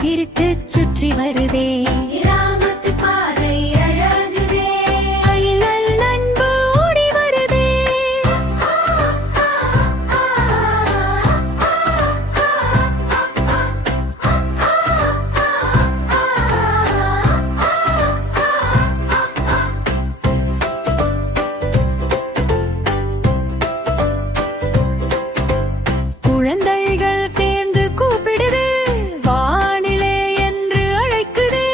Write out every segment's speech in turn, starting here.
சிரித்து சுற்றி வருதே கிராமத்து பாதை அழகுதே அயல் நண்பு ஓடி வருதே குழந்தைகள் சேர்ந்து கூப்பிடுது வானிலே என்று அழைக்குது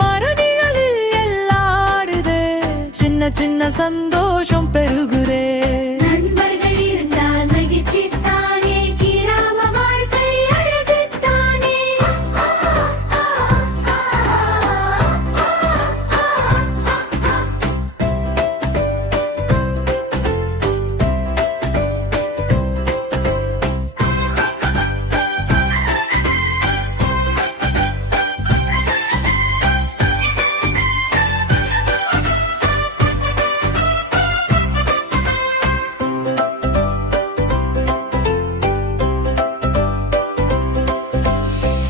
மரநிழலில் எல்லாடுது சின்ன சின்ன சந்தோஷம் பெருகுதே நண்பர்கள் இருந்தால் மகிழ்ச்சி தானே கிராம வாழ்க்கை அழகு தானே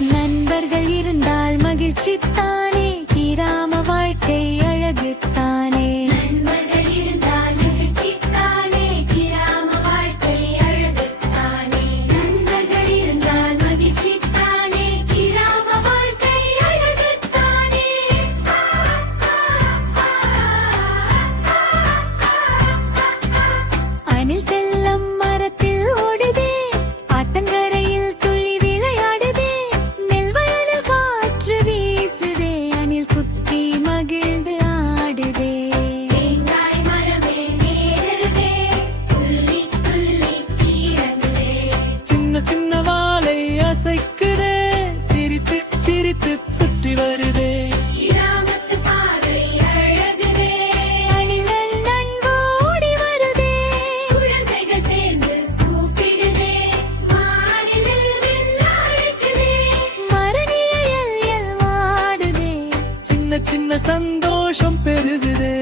நண்பர்கள் இருந்தால் மகிழ்ச்சி தானே கிராம வாழ்க்கை அழகு தானே நண்பர்கள் இருந்தால் மகிழ்ச்சி தானே கிராம வாழ்க்கை அழகு தானே நண்பர்கள் இருந்தால் மகிழ்ச்சி தானே கிராம வாழ்க்கை அழகு தானே அணில் செல்லம் மரத்தில் ஓடுதே ஆத்தங்கரையில் துள்ளி விளையாடுதே நெல் வயலில் காற்று வீசுதே அணில் குத்தி மகிழ்ந்து ஆடுதே தேங்காய் மரமே நேரருதே துள்ளி துள்ளி கீழங்குதே சின்ன சின்ன வாளை அசைக்குதே சிரித்து சிரித்து சுற்றி வருதே கிராமத்து பாதை அழகுதே அணில் நண்பு ஓடி வருதே குழந்தைகள் சேர்ந்து கூப்பிடுதே வானிலில் விண்ணழைக்குதே மரநிழலில் எல் வாடுதே சின்ன சின்ன சந்தோஷம் பெருகுதே